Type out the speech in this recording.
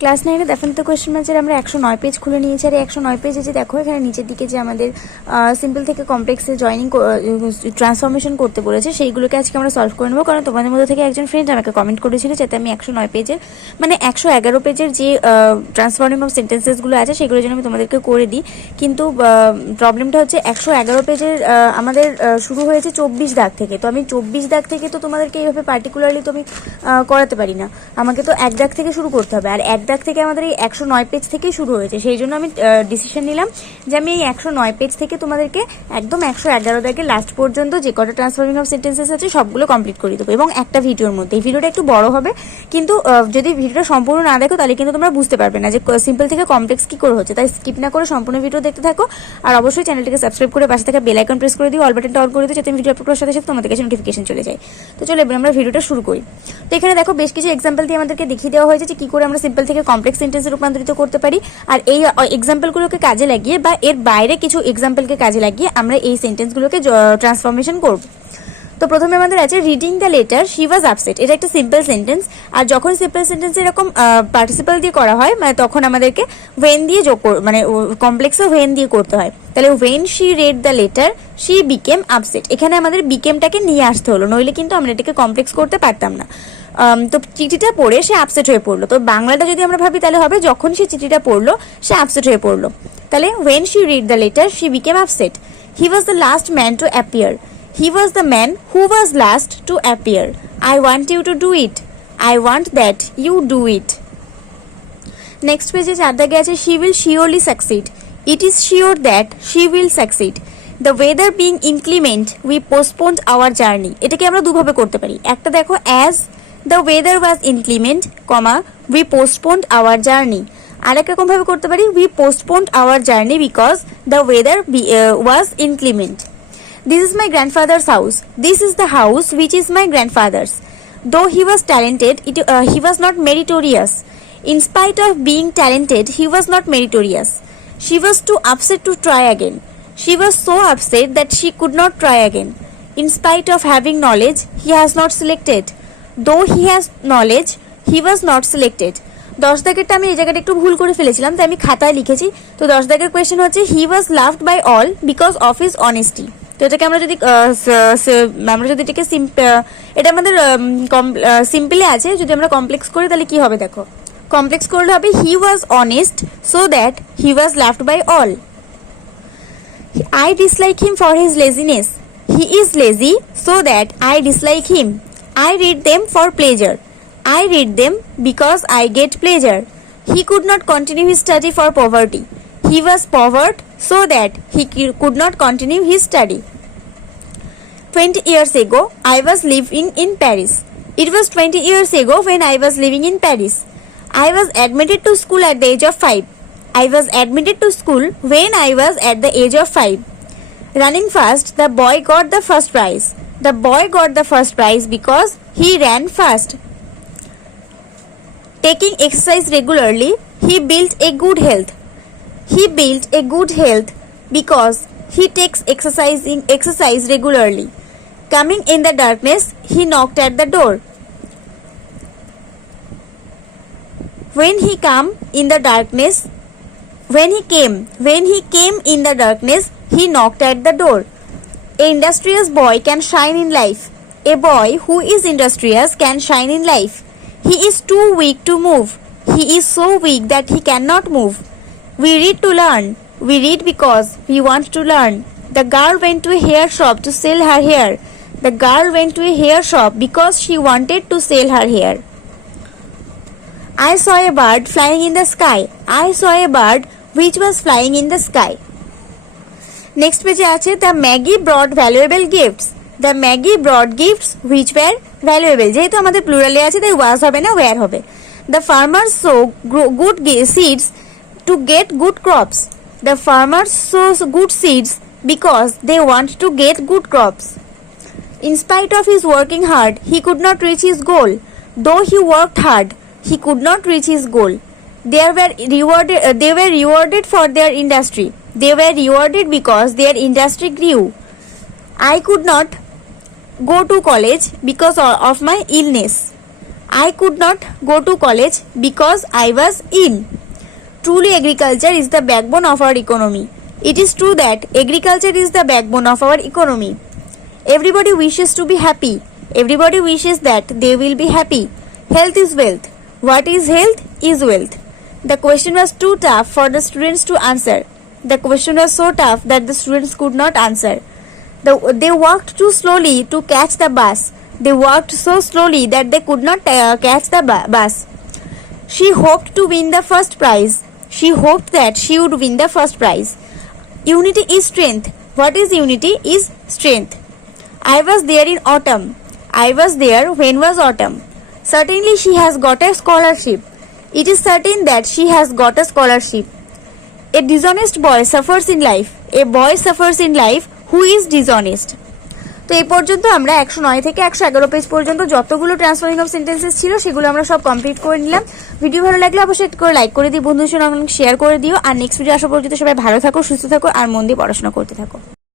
Class 9 ডেফ and the question ম্যাচের আমরা 109 পেজ খুলে নিয়েছি। আর 109 পেজে যে দেখো এখানে নিচের দিকে যে আমাদের সিম্পল থেকে কমপ্লেক্সে জয়েনিং ট্রান্সফরমেশন করতে বলেছে, সেইগুলোকে আজকে আমরা সলভ করে নেবো। কারণ তোমাদের মধ্যে থেকে একজন ফ্রেন্ড আমাকে কমেন্ট করেছিল যাতে আমি 109 পেজের মানে 111 পেজের যে ট্রান্সফর্মিং অফ সেন্টেন্সেসগুলো আছে সেগুলোর জন্য আমি তোমাদেরকে করে দিই। কিন্তু প্রবলেমটা হচ্ছে 111 পেজের আমাদের শুরু হয়েছে 24 দাগ থেকে। তো আমি 24 দাগ থেকে তো তোমাদেরকে এইভাবে পার্টিকুলারলি তো আমি করাতে পারি না, আমাকে তো 1 দাগ থেকে শুরু করতে হবে। আর 1 দাগ থেকে আমাদের এই 109 পেজ থেকেই শুরু হয়েছে, সেই জন্য আমি ডিসিশন নিলাম যে আমি এই 109 পেজ থেকে তোমাদেরকে একদম 111 দাগের লাস্ট পর্যন্ত যে কটা ট্রান্সফর্মিং অফ সেন্টেন্সেস আছে সবগুলো কমপ্লিট করে দেবো, এবং একটা ভিডিওর মধ্যে। এই ভিডিওটা একটু বড় হবে, কিন্তু যদি ভিডিওটা সম্পূর্ণ না দেখো তাহলে কিন্তু তোমরা বুঝতে পারবে না যে সিম্পল থেকে কমপ্লেক্স কি করে হচ্ছে। তাই স্কিপ না করে সম্পূর্ণ ভিডিও দেখতে থাকো। আর অবশ্যই চ্যানেলটিকে সাবস্ক্রাইব করে পাশে থাকা বেল আইকন প্রেস করে দিও, অল বাটনটা অন করে দিও, যাতে ভিডিও আপলোড করার সাথে সাথে তোমাদের কাছে নোটিফিকেশন চলে যায়। তো চলো এবার আমরা ভিডিওটা শুরু করি। তো এখানে দেখো বেশ কিছু এক্সাম্পল দিয়ে আমাদেরকে দেখিয়ে দেওয়া হয়েছে যে কি করে আমরা সিম্পল থেকে কমপ্লেক্স সেন্টেন্সে রূপান্তরিত করতে পারি। আর এই এক্সাম্পলগুলোকে কাজে লাগিয়ে বা এর বাইরে কিছু এক্সাম্পলকে কাজে লাগিয়ে আমরা এই সেন্টেন্সগুলোকে ট্রান্সফরমেশন করব। তো প্রথমে আমাদের আছে reading the letter she was upset. এটা একটা সিম্পল সেন্টেন্স। আর যখন সিম্পল সেন্টেন্স এরকম পার্টিসিপাল দিয়ে করা হয়, মানে তখন আমাদেরকে ওয়েন দিয়ে যোগ মানে কমপ্লেক্সও ওয়েন দিয়ে করতে হয়। তাহলে when she read the letter she became upset. এখানে আমাদের বিকেমটাকে নিয়ে আসতে হলো, নইলে কিন্তু আমরা এটাকে কমপ্লেক্স করতে পারতাম না। তো চিঠিটা পড়ে সে আপসেট হয়ে পড়লো। তো বাংলাটা যদি আমরা ভাবি তাহলে হবে যখন সে চিঠিটা পড়লো সে আপসেট হয়ে পড়লো। তাহলে when she read the letter she became upset. He was the last man to appear. He was the man who was last to appear. I want you to do it. I want that you do it. Next page 4 দাগে আছে she will surely succeed. It is sure that she will succeed. The weather being inclement, we postponed our journey. এটাকে আমরা দুভাবে করতে পারি। একটা দেখো as the weather was inclement, we postponed our journey. আর এক রকম ভাবে করতে পারি we postponed our journey because the weather was inclement. This is my grandfather's house. This is the house which is my grandfather's. Though he was talented, he was not meritorious. In spite of being talented, he was not meritorious. She was too upset to try again. She was so upset that she could not try again. In spite of having knowledge, he has not selected. Though he has knowledge, he was not selected. 10 দাগেরটা আমি এই জায়গাটা একটু ভুল করে ফেলেছিলাম, তাই আমি খাতায় লিখেছি। তো 10 দাগের কোয়েশ্চেন হচ্ছে he was loved by all because of his honesty. তো এটাকে আমরা যদি এটাকে এটা আমাদের সিম্পলি আছে, যদি আমরা কমপ্লেক্স করি তাহলে কি হবে দেখো। কমপ্লেক্স করলে হবে he was honest so that he was loved by all. I dislike him for his laziness. He is lazy so that I dislike him. I read them for pleasure. I read them because I get pleasure. He could not continue his study for poverty. He was poverty so that he could not continue his study. 20 years ago, I was living in Paris. It was 20 years ago when I was living in Paris. I was admitted to school at the age of 5. I was admitted to school when I was at the age of 5. Running fast, the boy got the first prize. The boy got the first prize because he ran fast. Taking exercise regularly, he built a good health. He built a good health because he takes exercise regularly. Coming in the darkness, he knocked at the door. When he came in the darkness, he knocked at the door. A industrious boy can shine in life. A boy who is industrious can shine in life. He is too weak to move. He is so weak that he cannot move. We read to learn. We read because we want to learn. The girl went to a hair shop to sell her hair. The girl went to a hair shop because she wanted to sell her hair. I saw a bird flying in the sky. I saw a bird which was flying in the sky. Next page আছে the Maggie brought valuable gifts. The Maggie brought gifts which were valuable. যেহেতু আমাদের প্লুরালে আছে তাই was হবে না were হবে। The farmers sow good seeds to get good crops. The farmers sow good seeds because they want to get good crops. In spite of his working hard, he could not reach his goal. Though he worked hard, he could not reach his goal. They were rewarded for their industry. They were rewarded because their industry grew. I could not go to college because of my illness. I could not go to college because I was ill. Truly, agriculture is the backbone of our economy. It is true that agriculture is the backbone of our economy. Everybody wishes to be happy. Everybody wishes that they will be happy. Health is wealth. What is health? Is wealth. The question was too tough for the students to answer. The question was so tough that the students could not answer. They walked too slowly to catch the bus. They walked so slowly that they could not catch the bus. She hoped to win the first prize. She hoped that she would win the first prize. Unity is strength. What is unity? Is strength. I was there in autumn. I was there when was autumn. Certainly she has got a scholarship. It is certain that she has got a scholarship. A dishonest boy suffers in life. A boy suffers in life who is dishonest. তো এই পর্যন্ত আমরা 109 থেকে 111 page পর্যন্ত যতগুলো transforming of sentences ছিল সেগুলো আমরা সব কমপ্লিট করে নিলাম। ভিডিও ভালো লাগলে অবশ্যই একটা করে লাইক করে দিও, বন্ধুদের সঙ্গে শেয়ার করে দিও। আর নেক্সট ভিডিও আসা পর্যন্ত সবাই ভালো থাকো, সুস্থ থাকো আর মন দিয়ে পড়াশোনা করতে থাকো।